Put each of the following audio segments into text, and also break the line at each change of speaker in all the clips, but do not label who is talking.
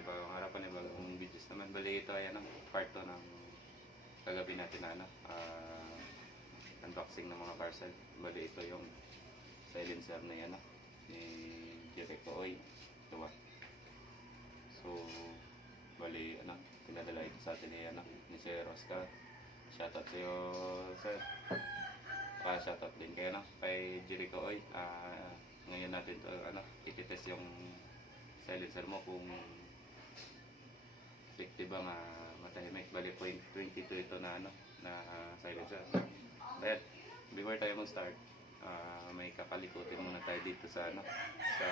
panibagong araw, panibagong videos naman. Bali ito ay ano, part 2 ng kagabi natin na ano, ah, unboxing ng mga parcel. Bali ito yung silencer na yan, ah, ni Jericho Oy. Ito? So, bali, ano, pinadala ito sa atin ni, ano, ni Sir Oscar. Shoutout sa'yo, sir. Saka shoutout din kayo, no, kay Jericho Oy. Ah, ngayon natin to, ano, ititest yung silencer mo kung effective ba? Nga matahimik. Bali, point 22 ito na, ano, na ah, silencer. Ayan, before tayo mag-start, ah, may kakalikutin muna tayo dito sa, ano, sa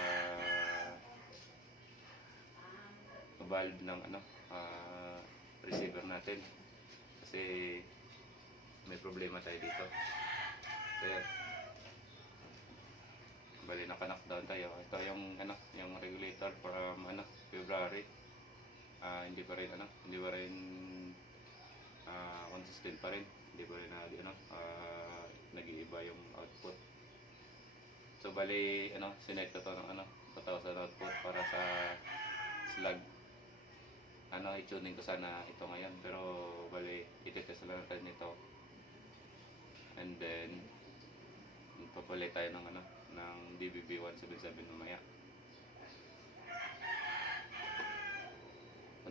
valve ng ano ah, receiver natin. Kasi may problema tayo dito. Kaya bali naka-knockdown tayo. Ito yung ano yung regulator from ano February Ah, hindi pa rin ano hindi pa rin ah, consistent pa rin hindi pa rin na ano ah, nag-iiba yung output so bali ano sinet ko to ng ano 2,000 output para sa slug ano, i-tuning ko sana ito ngayon. Pero, bali, ititest lang natin ito. And then, magpapalit tayo ng, ano, ng DBB 177 mamaya.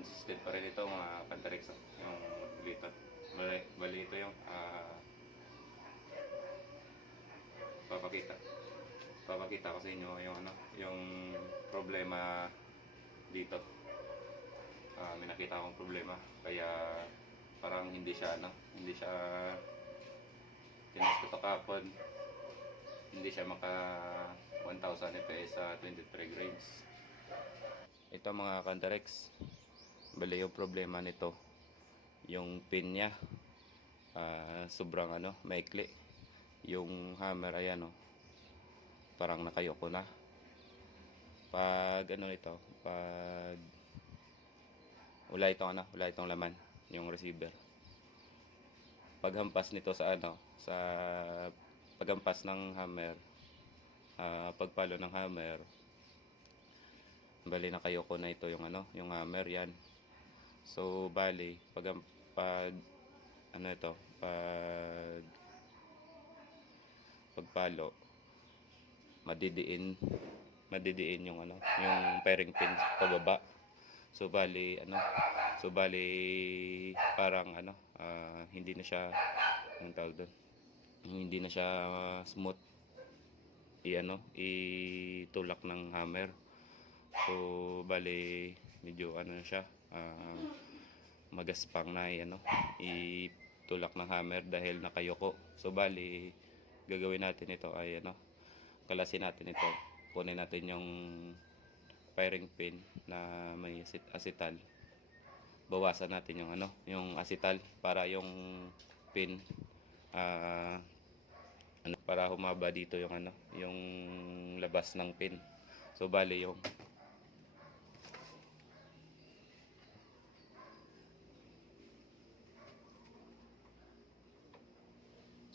Consistent pa rin ito, mga Pantarex, oh, yung litot. Bali, bali ito yung, ah, papakita. Papakita ko sa inyo yung, ano, yung problema dito ah may nakita akong problema kaya parang hindi siya ano hindi siya tinas ko to kapon hindi siya maka 1000 fps sa 23 grams ito mga kantarex bali yung problema nito yung pin niya ah, sobrang ano maikli yung hammer ayan oh parang nakayoko na pag ano ito pag wala itong ano, wala itong laman yung receiver. Paghampas nito sa ano, sa paghampas ng hammer, ah, pagpalo ng hammer, bali na kayo ko na ito yung ano, yung hammer yan. So bali pag pag ano ito, pag pagpalo madidiin madidiin yung ano, yung pairing pin pababa. So bali ano, so bali parang ano, ah, hindi na siya ang tawag doon. Hindi na siya ah, smooth i ano, itulak ng hammer. So bali medyo ano na siya, ah, magaspang na i ano, itulak ng hammer dahil nakayoko. So bali gagawin natin ito ay ano, kalasin natin ito. Kunin natin yung firing pin na may acet- acetal bawasan natin yung ano yung acetal para yung pin ah, ano para humaba dito yung ano yung labas ng pin so bali yung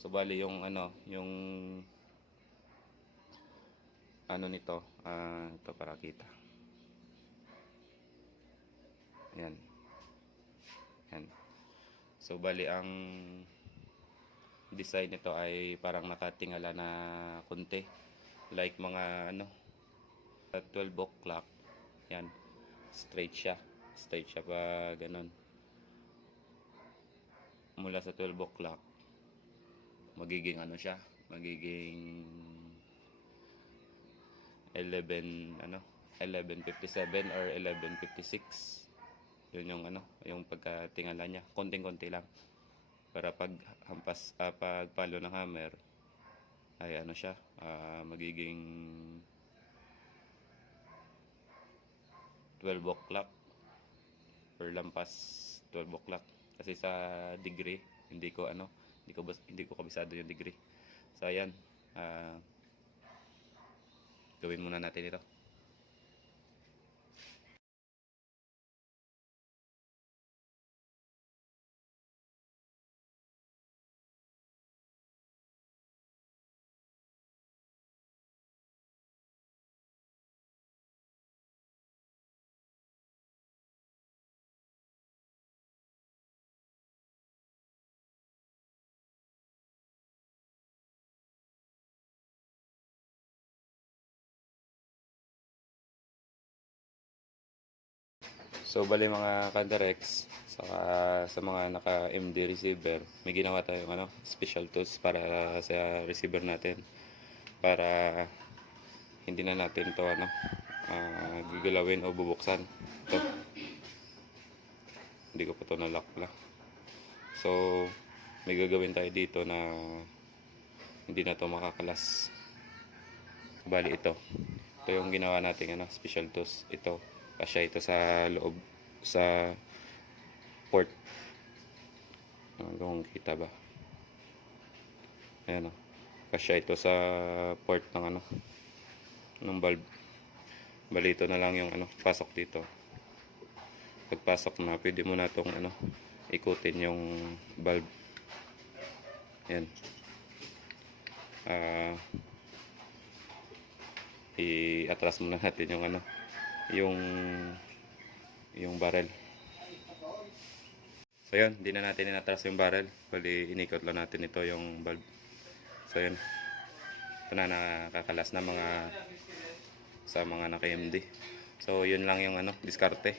so bali yung ano yung ano nito ah ito para kita Ayan. Ayan. So, bali ang design nito ay parang nakatingala na konti. Like mga ano, 12 o'clock. Yan. Straight siya. Straight siya pa ganun. Mula sa 12 o'clock, magiging ano siya, magiging 11 ano 11.57 or 11.56 yun yung ano yung pagkatingala niya. Konting-konti lang. Para pag hampas ah, pag palo ng hammer ay ano siya ah, magiging 12 o'clock or lampas 12 o'clock. Kasi sa degree hindi ko ano hindi ko hindi ko kabisado yung degree. So ayan. Ah, gawin muna natin ito So, bali mga Kandarex, saka sa mga naka-MD receiver, may ginawa tayong ano, special tools para sa receiver natin. Para hindi na natin to ano, ah, gigalawin o bubuksan. Ito. Hindi ko pa to nalock la. So, may gagawin tayo dito na hindi na to makakalas. Bali ito. Ito yung ginawa natin ano, special tools. Ito. Kasya ito sa loob sa port. Kung kita ba? Ayan o. Kasya ito sa port ng ano ng bulb. Bali ito na lang yung ano, pasok dito. Pagpasok na, pwede mo na itong ano, ikutin yung bulb. Ayan. Ah, i-atras muna natin yung ano, yung yung barrel. So yun, hindi na natin inatras yung barrel. Bali, inikot lang natin ito yung bulb. So yun. Ito na nakakalas na mga sa mga naka-MD. So yun lang yung ano, diskarte.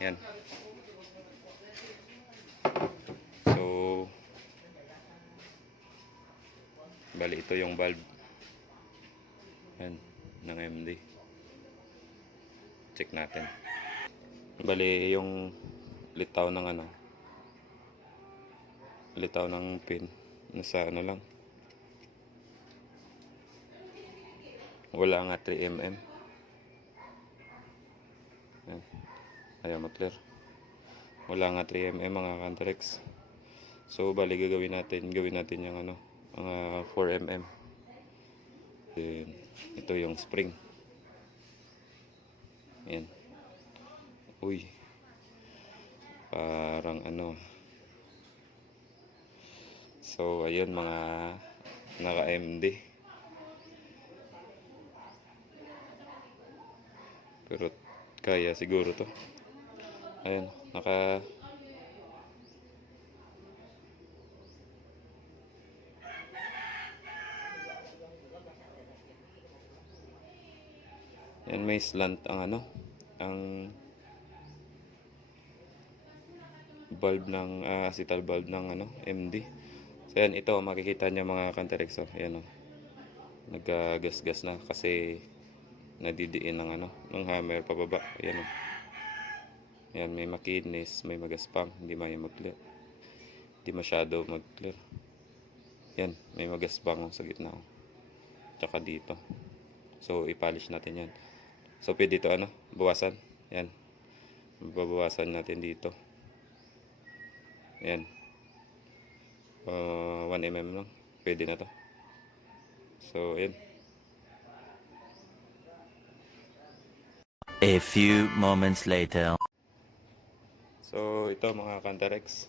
Yan. So bali ito yung bulb. Yan, ng MD. Check natin. Bali yung litaw ng ano litaw ng pin nasa ano lang. Wala nga 3mm Yan. ayaw mag-clear wala nga 3mm mga Cantarex so bali gagawin natin gawin natin yung ano mga 4mm Then, ito yung spring yan. Uy. Parang ano. So ayun mga naka MD pero kaya siguro to. Ayun naka may slant ang ano ang bulb ng ah, acetal bulb ng ano MD. So yan ito makikita niyo mga Canterex oh. Ayan oh. Naggagasgas na kasi nadidiin ng ano ng hammer pababa. Ayan oh. Ayan may makinis, may magaspang, hindi may mag-clear. Hindi masyado mag-clear. Yan, may magaspang oh, sa gitna oh. Tsaka dito. So i-polish natin yan. So pwede ito ano, bawasan. Yan. Babawasan natin dito. Ayan. Uh, 1 mm lang. Pwede na to. So, ayan.
A few moments later.
So, ito mga Cantarex.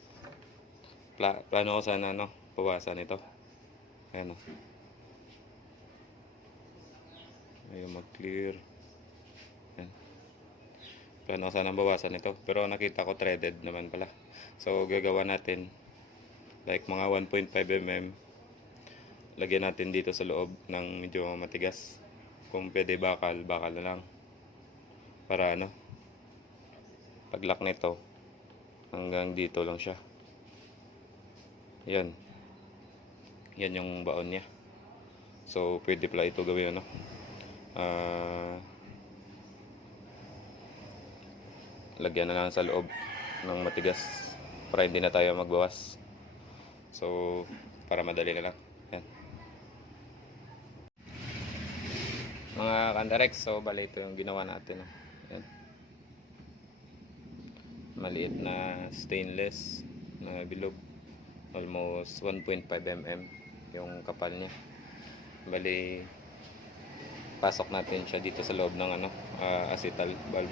Pla plano ko sana, no? Bawasan ito. Ayan, o. Ayaw mag-clear. Ko sana bawasan ito. Pero nakita ko threaded naman pala. So, gagawa natin like mga 1.5 mm. Lagyan natin dito sa loob ng medyo matigas. Kung pwede bakal, bakal na lang. Para ano, paglock nito, hanggang dito lang siya. Yan. Yan yung baon niya. So, pwede pala ito gawin ano. Ah... lagyan na lang sa loob ng matigas para hindi na tayo magbawas. So, para madali na lang. Yan. Mga kandarex, so bali ito yung ginawa natin. oh. Yan. Maliit na stainless na bilog. Almost 1.5 mm yung kapal niya. Bali, pasok natin siya dito sa loob ng ano, ah, acetal bulb.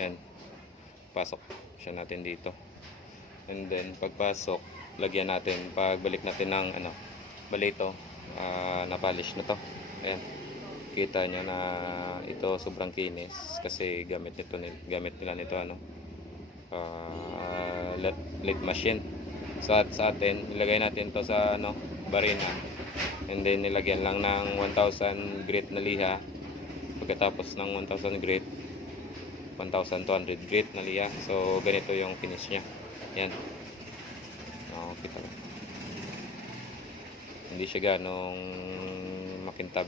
Yan. Pasok siya natin dito. And then, pagpasok, lagyan natin, pagbalik natin ng, ano, bali ito, ah, na-polish na to. Ayan. Kita nyo na ito sobrang kinis kasi gamit nito, ni- gamit nila nito, ano, ah, lead, lead machine. So, at sa atin, ilagay natin to sa, ano, barina. And then, nilagyan lang ng 1,000 grit na liha. Pagkatapos ng 1,000 grit, 1,200 grit na liya. So, ganito yung finish niya. Yan. Oo, kita mo. Hindi siya ganong makintab.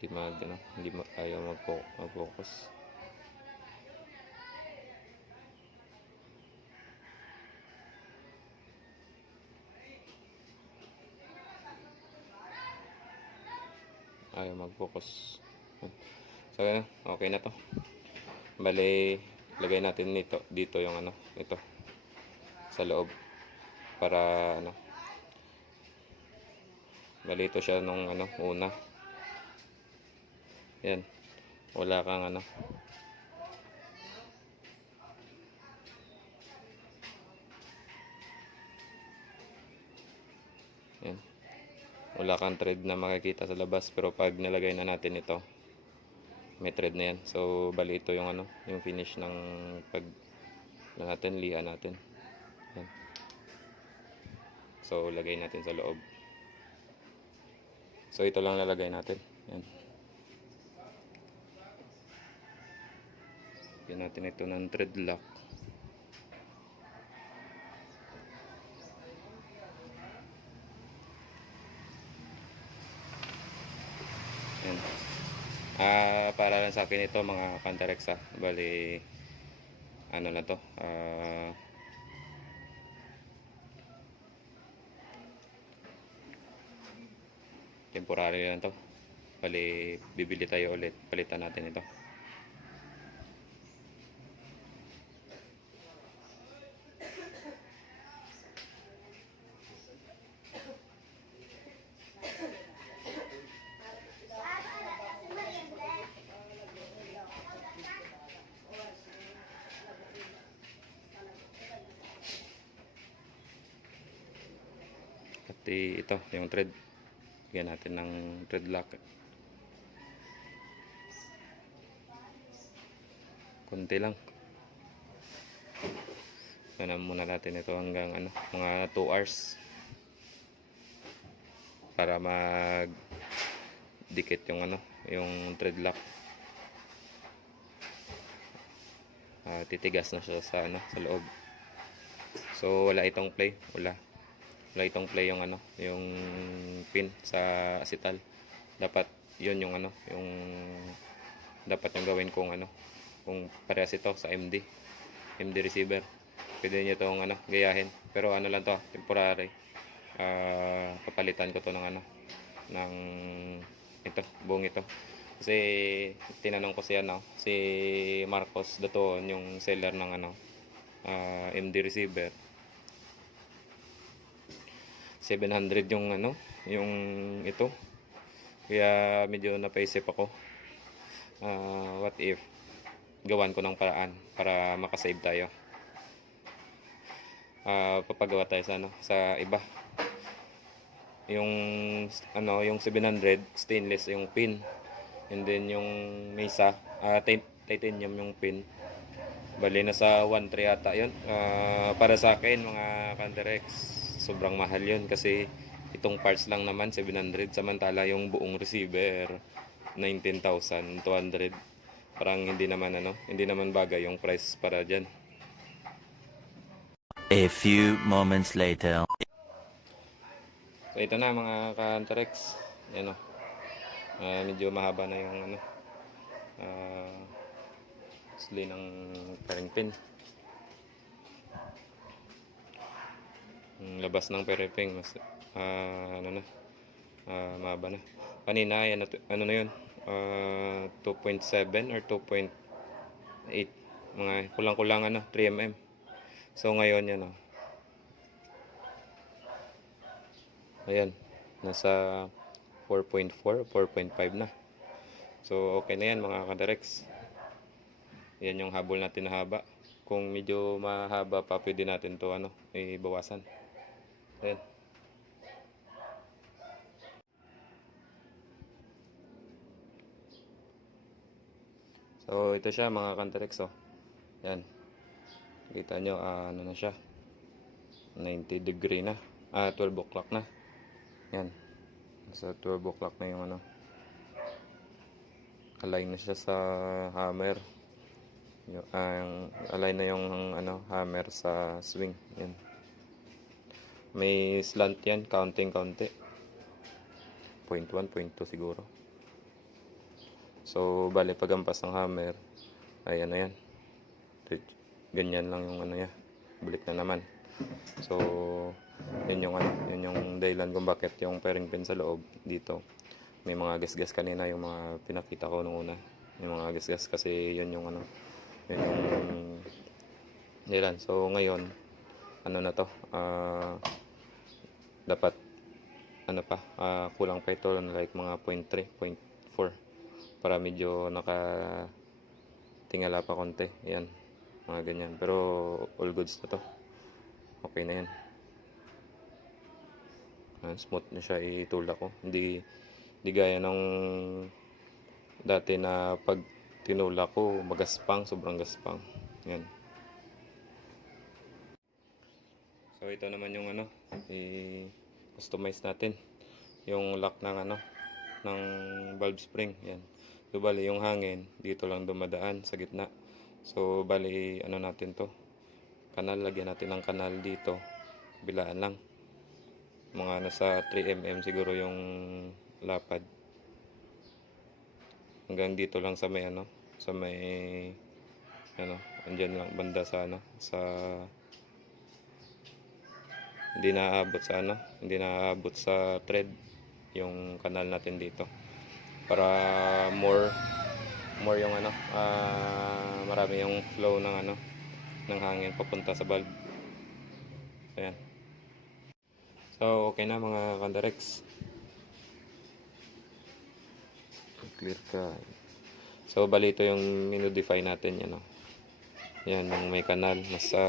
Hindi mag, ano, hindi ma, ayaw mag-fo- mag-focus. ayaw mag-focus. So, ano, okay na to. Bale, lagay natin nito, dito yung ano, ito. Sa loob. Para, ano, bale ito siya nung, ano, una. Yan. Wala kang, ano, yan. Wala kang thread na makikita sa labas pero pag nilagay na natin ito may thread na yan. So bali ito yung ano yung finish ng pag na natin liha natin. Yan. so lagay natin sa loob. So ito lang lalagay natin. Yan. Lagyan natin ito ng thread lock Yan. Ah, para lang sa akin ito mga Cantarex ah. Bali ano na to? Ah temporary lang to. Bali bibili tayo ulit. Palitan natin ito. Ito, yung thread. Bigyan natin ng thread lock. Kunti lang. Sana muna natin ito hanggang ano, mga 2 hours. Para mag dikit yung ano, yung thread lock. Ah, titigas na siya sa ano, sa loob. So wala itong play, wala wala itong play yung ano, yung pin sa asital. Dapat 'yun yung ano, yung dapat yung gawin kong ano, kung parehas ito sa MD. MD receiver. Pwede niyo tong ano, gayahin. Pero ano lang to, temporary. Ah, papalitan ko to ng ano, ng ito, buong ito. Kasi tinanong ko si ano, si Marcos Datoon, yung seller ng ano, ah, MD receiver. 700 yung ano, yung ito. Kaya medyo napaisip ako. Ah, what if gawan ko ng paraan para makasave tayo. Ah, papagawa tayo sa ano, sa iba. Yung ano, yung 700 stainless yung pin. And then yung mesa, tit- titanium yung pin. Bali na sa 1.3 yata yun. Ah, para sa akin, mga Canterex, sobrang mahal yun kasi itong parts lang naman 700 samantala yung buong receiver 19,200 parang hindi naman ano hindi naman bagay yung price para dyan.
A few moments later.
so ito na mga Canterex yan o Ah, medyo mahaba na yung ano uh, sli ng paring pin labas ng pereping mas ah, ano na ah, mahaba na. Kanina yan at- ano na yun Ah, 2.7 or 2.8 mga kulang-kulang ano 3 mm so ngayon yan oh. ayan nasa 4.4 4.5 na. So okay na yan mga kadarex yan yung habol natin na haba. Kung medyo mahaba pa pwede natin to ano ibawasan Ayan. So, ito siya mga Canterex, oh. Yan. Kita nyo, ah, ano na siya. 90 degree na. Ah, 12 o'clock na. Yan. Sa 12 o'clock na yung ano. Align na siya sa hammer. Yung, yung- align na yung ano, hammer sa swing. Yan. May slant yan, counting kaunti. 0.1, 0.2 siguro. So, bali pagampas ng hammer, ay ano yan. Ganyan lang yung ano yan. Balik na naman. So, yun yung ano, yun yung dahilan kung bakit yung pairing pin sa loob dito. May mga gas-gas kanina yung mga pinakita ko nung una. Yung mga gas-gas kasi yun yung ano, yun yung dahilan. So, ngayon, ano na to, ah, dapat ano pa, ah, kulang pa ito like mga 0.3, 0.4 para medyo naka tingala pa konti. Yan, mga ganyan. Pero all goods na to. Okay na yan. Ah, smooth na siya itulak ko. Hindi, hindi gaya nung dati na pag tinulak ko, magaspang, sobrang gaspang. Yan. Ito naman yung ano, i-customize natin yung lock ng ano, ng valve spring. Yan. So bali yung hangin dito lang dumadaan sa gitna. So bali ano natin to? Kanal lagyan natin ng kanal dito. Bilaan lang. Mga nasa 3 mm siguro yung lapad. Hanggang dito lang sa may ano, sa may ano, andyan lang banda sa ano, sa hindi naaabot sa ano, hindi naaabot sa thread yung kanal natin dito. Para more more yung ano ah, marami yung flow ng ano ng hangin papunta sa valve ayan. So okay na mga kandarex. Clear ka. So bali ito yung minodify natin yan no? yan yung may kanal. Nasa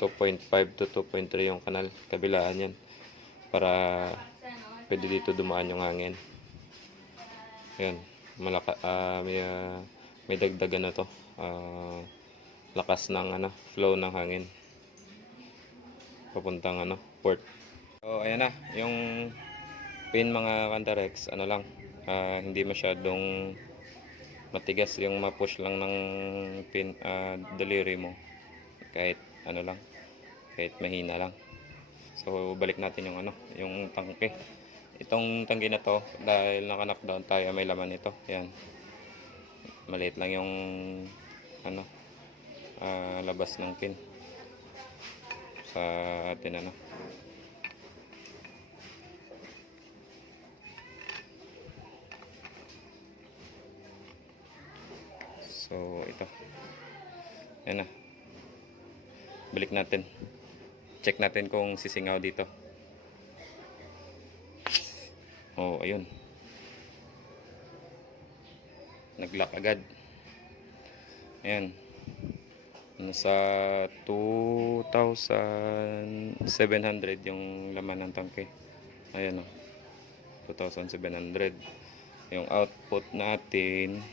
2.5 to 2.3 yung kanal. Kabilaan yan. Para pwede dito dumaan yung hangin. Yan malaka ah, may ah, may dagdagan na to. Ah, lakas ng ano flow ng hangin. Papuntang ano port. So ayan na. Yung pin mga kantarex ano lang. Ah, hindi masyadong matigas yung ma-push lang ng pin ah, daliri mo. Kahit ano lang kahit mahina lang. So balik natin yung ano yung tangke. Itong tangke na to dahil naka-knockdown tayo may laman ito. Yan maliit lang yung ano ah, labas ng pin. Sa atin ano. So ito. Yan na. Balik natin check natin kung sisingaw dito. Oh ayun. Naglock agad. Ayan. Nasa 2,700 yung laman ng tangke. Ayan o 2,700 yung output natin.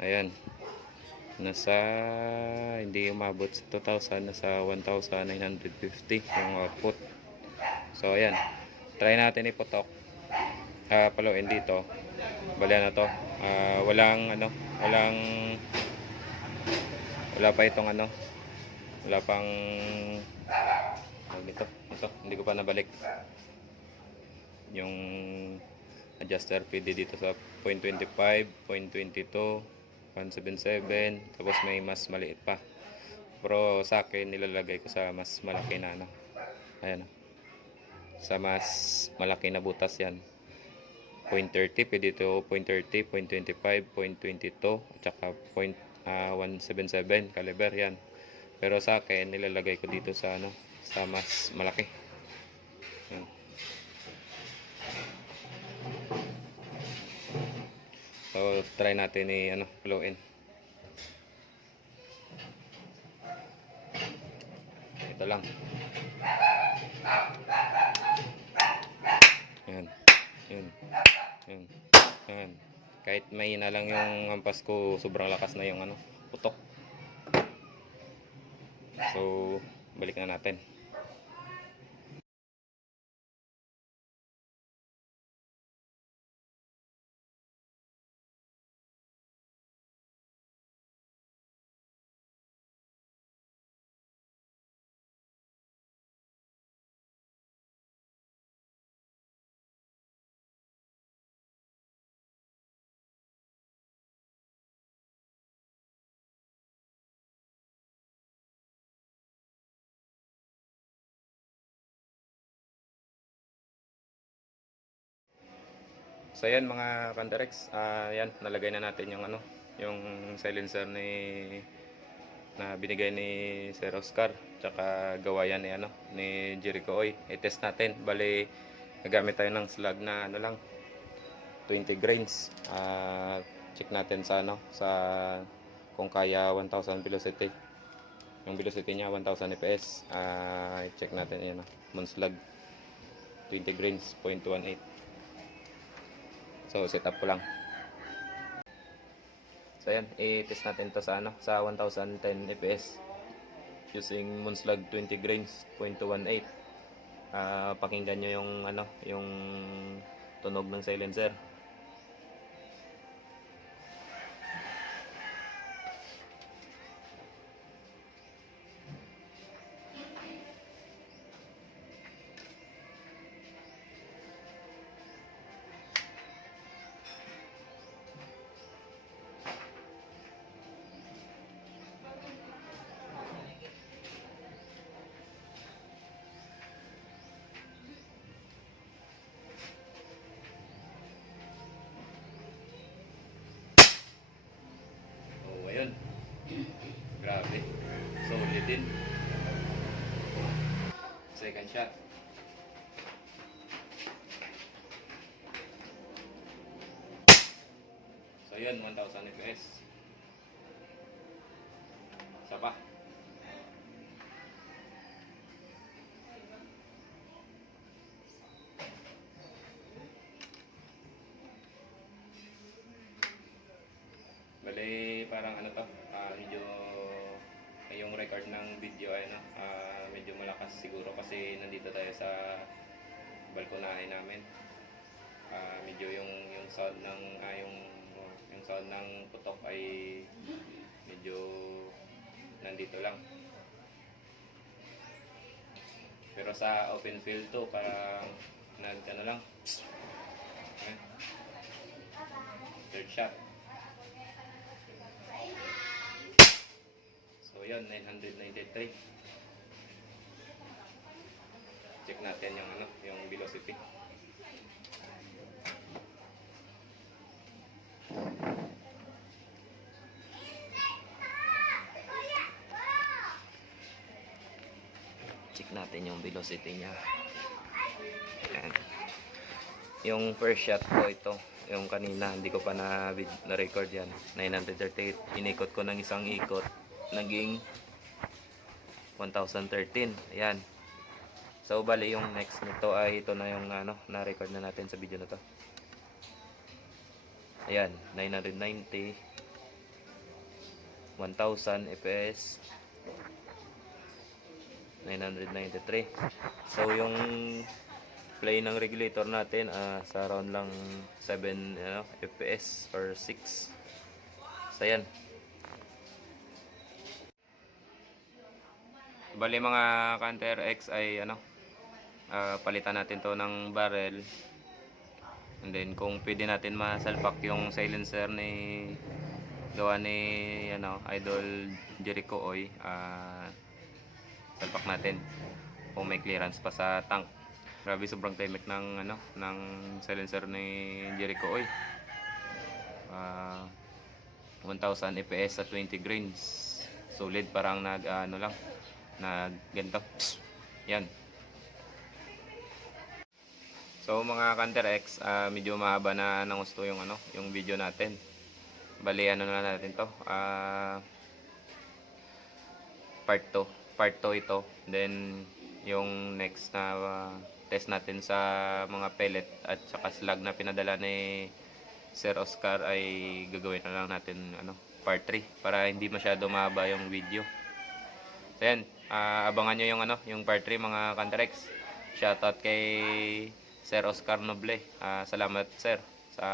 Ayan nasa hindi umabot sa 2,000 nasa 1,950 yung output. So ayan. Try natin ipotok uh, paluin dito. Bali na to? Ah, walang ano walang wala pa itong ano wala pang dito ito hindi ko pa nabalik. Yung adjuster pwede dito sa 0.25 0.22 177 tapos may mas maliit pa. Pero sa akin nilalagay ko sa mas malaki na ano. Ayan. Sa mas malaki na butas yan. 0.30 pwede ito 0.30 0.25 0.22 at saka 0. ah, 177 caliber yan. Pero sa akin nilalagay ko dito sa ano sa mas malaki. Yan. So try natin ni ano blow in ito lang. Yan. Yan. Yan. Yan. Kahit mahina lang yung hampas ko, sobrang lakas na yung ano, putok. So, balik na natin. So yan mga Kandarex, ah yan nalagay na natin yung ano, yung silencer ni na binigay ni Sir Oscar tsaka gawa yan ni ano ni Jericho Oy. I-test natin. Bali nagamit tayo ng slug na ano lang 20 grains. Ah check natin sa ano sa kung kaya 1000 velocity. Yung velocity niya 1000 fps. Ah check natin yan, Moon slug 20 grains 0.18. So, set up ko lang. So, ayan. I-test natin to sa, ano, sa 1010 fps. Using Moonslug 20 grains, 0.218. Ah, pakinggan nyo yung, ano, yung tunog ng silencer. Din. Second shot. So yun, 1,000 fps. Video ay ano, ah, medyo malakas siguro kasi nandito tayo sa balkonahe namin. Ah, medyo yung yung sound ng ah, yung yung sound ng putok ay medyo nandito lang. Pero sa open field to, parang nag ano lang. Eh, Third shot. Yun, 993. Check natin yung ano, yung velocity. Check natin yung velocity niya. Ayan. Yung first shot ko ito, yung kanina, hindi ko pa na, na record yan. 938. Inikot ko ng isang ikot. Naging 1013. Ayan. So, bali yung next nito ay ito na yung ano, na-record na natin sa video na to. Ayan, 990. 1000 fps. 993. So, yung play ng regulator natin ah, sa around lang 7 ano, fps or 6. So, ayan. Bali mga Canter X ay ano, ah, palitan natin to ng barrel. And then kung pwede natin masalpak yung silencer ni gawa ni ano, Idol Jericho Oy, ah, salpak natin kung may clearance pa sa tank. Grabe sobrang timing ng ano ng silencer ni Jericho Oy. Ah, 1000 fps sa 20 grains. Solid parang nag ano lang nag ganito. Yan. So mga Canter X, ah, medyo mahaba na ng gusto yung ano, yung video natin. Bali ano na natin 'to. Ah part 2. Part 2 ito. Then yung next na ah, test natin sa mga pellet at saka slug na pinadala ni Sir Oscar ay gagawin na lang natin ano, part 3 para hindi masyado mahaba yung video. So yan, ah, abangan nyo yung ano, yung part 3 mga Kantarex. Shoutout kay Sir Oscar Noble. Ah, salamat sir sa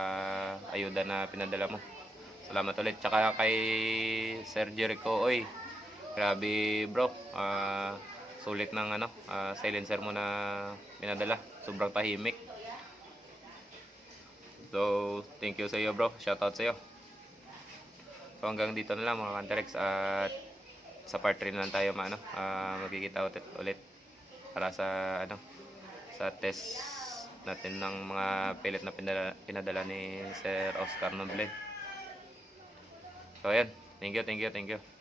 ayuda na pinadala mo. Salamat ulit. Tsaka kay Sir Jericho Oy. Grabe bro. Ah, sulit ng ano, ah, silencer mo na pinadala. Sobrang tahimik. So, thank you sa iyo bro. Shoutout sa iyo. So hanggang dito na lang mga Kantarex at sa part 3 na lang tayo maano, ah, magkikita ulit, ulit para sa ano sa test natin ng mga pellet na pinadala, pinadala ni Sir Oscar Noble. So ayan, thank you, thank you, thank you.